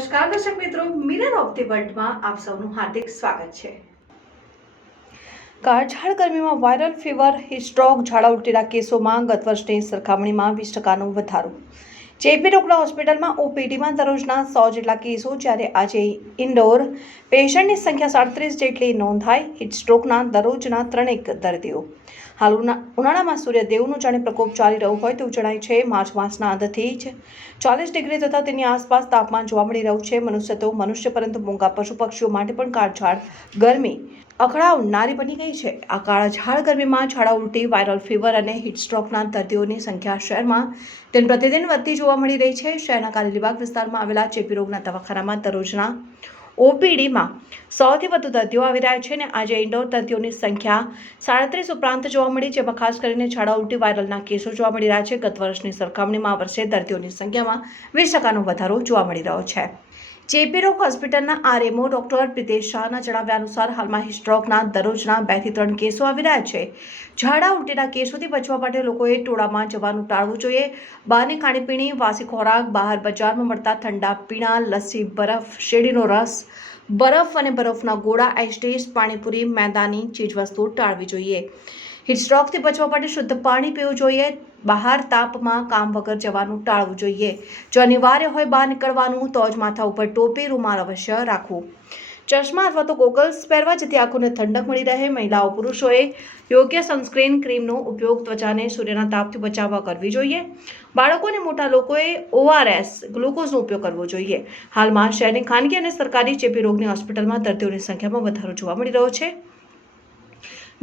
નમસ્કાર, દર્શક મિત્રો. મિરર ઓફ ધી વર્લ્ડમાં આપ સૌનું હાર્દિક સ્વાગત છે. કાળઝાળ ગરમીમાં વાયરલ ફીવર હિસ્ટ્રોક ઝાડા ઉલટીના કેસોમાં ગત વર્ષની સરખામણીમાં વીસ ટકાનો વધારો. ચેપી રોગના હોસ્પિટલમાં ઓપીડીમાં દરરોજના સો જેટલા કેસો, જ્યારે આજે ઇન્ડોર પેશન્ટની સંખ્યા સાડત્રીસ જેટલી નોંધાઈ. હિટ સ્ટ્રોકના દરરોજના ત્રણેક દર્દીઓ. હાલ ઉના- ઉનાળામાં સૂર્યદેવનું જાણે પ્રકોપ ચાલી રહ્યો હોય તેવું જણાય છે. માર્ચ માસના અંતથી જ ચાલીસ ડિગ્રી તથા તેની આસપાસ તાપમાન જોવા મળી રહ્યું છે. મનુષ્ય તો મનુષ્ય પરંતુ મૂંગા પશુ પક્ષીઓ માટે પણ કાળઝાળ ગરમી અકળાવનારી બની ગઈ છે. આ કાળઝાળ ગરમીમાં ઝાડા ઉલટી, વાયરલ ફીવર અને હીટસ્ટ્રોકના દર્દીઓની સંખ્યા શહેરમાં દિન પ્રતિદિન વધતી જોવા મળી રહી છે. શહેરના કારેલીબાગ વિસ્તારમાં આવેલા ચેપી રોગના દવાખાનામાં દરરોજના ઓપીડીમાં સૌથી વધુ દર્દીઓ આવી રહ્યા છે અને આજે ઇન્ડોર દર્દીઓની સંખ્યા સાડત્રીસ ઉપરાંત જોવા મળી જેમાં ખાસ કરીને છાડા ઉલટી વાયરલના કેસો જોવા મળી રહ્યા છે. ગત વર્ષની સરખામણીમાં આ વર્ષે દર્દીઓની સંખ્યામાં વીસ ટકાનો વધારો જોવા મળી રહ્યો છે. ચેપી રોગ હોસ્પિટલના આરએમઓ ડોક્ટર પ્રિતેશ શાહના જણાવ્યા અનુસાર હાલમાં હિસ્ટ્રોકના દરરોજના બેથી ત્રણ કેસો આવી રહ્યા છે. ઝાડા ઉલટીના કેસોથી બચવા માટે લોકોએ ટોળામાં જવાનું ટાળવું જોઈએ. બહારની ખાણીપીણી, વાસી ખોરાક, બહાર બજારમાં મળતા ઠંડા પીણા, લસ્સી, બરફ, શેરડીનો રસ, બરફ અને બરફના ગોળા આઈસ્ટેસ પાણીપુરી, મેદાની ચીજવસ્તુઓ ટાળવી જોઈએ. હિટસ્ટ્રોકથી બચવા માટે શુદ્ધ પાણી પીવું જોઈએ. બહાર તાપમાં કામ વગર જવાનું ટાળવું જોઈએ. જો અનિવાર્ય હોય બહાર નીકળવાનું, તો જ માથા ઉપર ટોપી, રૂમાલ અવશ્ય રાખવું. ચશ્મા અથવા તો ગોગલ્સ પહેરવા જેથી આંખોને ઠંડક મળી રહે. મહિલાઓ, પુરુષોએ યોગ્ય સનસ્ક્રીન ક્રીમનો ઉપયોગ ત્વચાને સૂર્યના તાપથી બચાવવા કરવી જોઈએ. બાળકો અને મોટા લોકોએ ઓઆરએસ ગ્લુકોઝનો ઉપયોગ કરવો જોઈએ. હાલમાં શહેરની ખાનગી અને સરકારી ચેપી રોગની હોસ્પિટલમાં દર્દીઓની સંખ્યામાં વધારો જોવા મળી રહ્યો છે.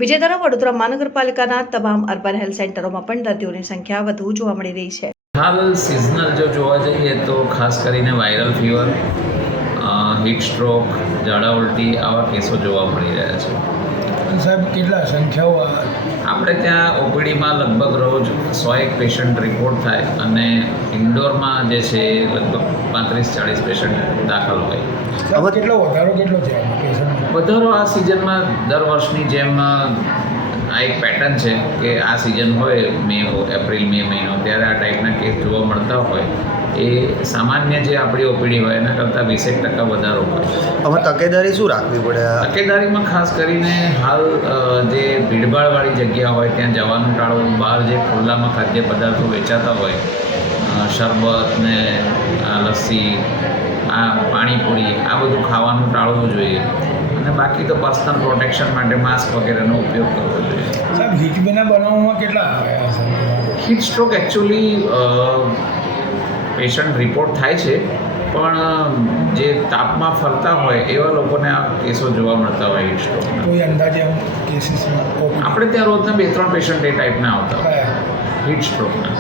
બીજી તરફ વડોદરા મહાનગરપાલિકાના તમામ અર્બન હેલ્થ સેન્ટરોમાં પણ દર્દીઓની સંખ્યા વધુ જોવા મળી રહી છે. હાલ સિઝનલ જો જોવા જઈએ તો ખાસ કરીને વાયરલ ફીવર હીટ સ્ટ્રોક ઝાડા ઉલટી આવા કેસો જોવા મળી રહ્યા છે. સાહેબ કેટલા સંખ્યાઓ આપણે ત્યાં ઓપીડીમાં લગભગ રોજ સો એક પેશન્ટ રિપોર્ટ થાય અને ઇન્ડોરમાં જે છે લગભગ પાંત્રીસ ચાળીસ પેશન્ટ દાખલ હોય. કેટલો વધારો કેટલો છે વધારો આ સિઝનમાં દર વર્ષની જેમ આ એક પેટર્ન છે કે આ સિઝન હોય મે એપ્રિલ મે મહિનો ત્યારે આ ટાઈપના કેસ જોવા મળતા હોય. એ સામાન્ય જે આપણી ઓપીડી હોય એના કરતાં વીસેક ટકા વધારો હોય. હવે તકેદારી શું રાખવી પડે તકેદારીમાં ખાસ કરીને હાલ જે ભીડભાડવાળી જગ્યા હોય ત્યાં જવાનું ટાળવું બહાર જે ખુલ્લામાં ખાદ્ય પદાર્થો વેચાતા હોય શરબત ને આ લસ્સી આ પાણીપુરી આ બધું ખાવાનું ટાળવું જોઈએ. અને બાકી તો પર્સનલ પ્રોટેક્શન માટે માસ્ક વગેરેનો ઉપયોગ કરવો જોઈએ. સાહેબ હિચબીના બનાવવામાં કેટલા heat stroke actually patient report થાય છે પણ જે તાપમાં ફરતા હોય એવા લોકોને આ કેસો જોવા મળતા હોય હીટ સ્ટ્રોક કોઈ અંદાજે કેસીસમાં આપણે ત્યાં રોજના બે ત્રણ પેશન્ટ એ ટાઈપના આવતા હોય. હીટ સ્ટ્રોકના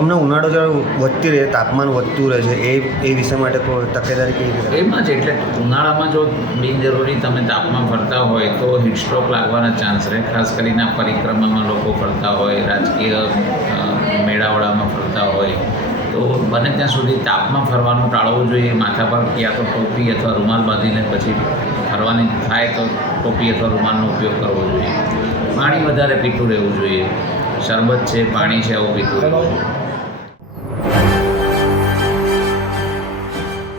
અમને ઉનાળો જ્યારે વધતી રહે, તાપમાન વધતું રહે છે, એ એ વિષય માટે તકેદારી કેવી રીતે એમાં જ એટલે ઉનાળામાં જો બિનજરૂરી તમે તાપમાં ફરતા હોય, તો હિટસ્ટ્રોક લાગવાના ચાન્સ રહે. ખાસ કરીને આ પરિક્રમામાં લોકો ફરતા હોય, રાજકીય મેળાવડામાં ફરતા હોય. તો બને ત્યાં સુધી તાપમાં ફરવાનું ટાળવું જોઈએ, માથા પર યા તો ટોપી અથવા રૂમાલ બાંધીને પછી ફરવાની થાય તો ટોપી અથવા રૂમાલનો ઉપયોગ કરવો જોઈએ. પાણી વધારે પીતું રહેવું જોઈએ. શરબત છે, પાણી છે, આવું પીતું રહેવું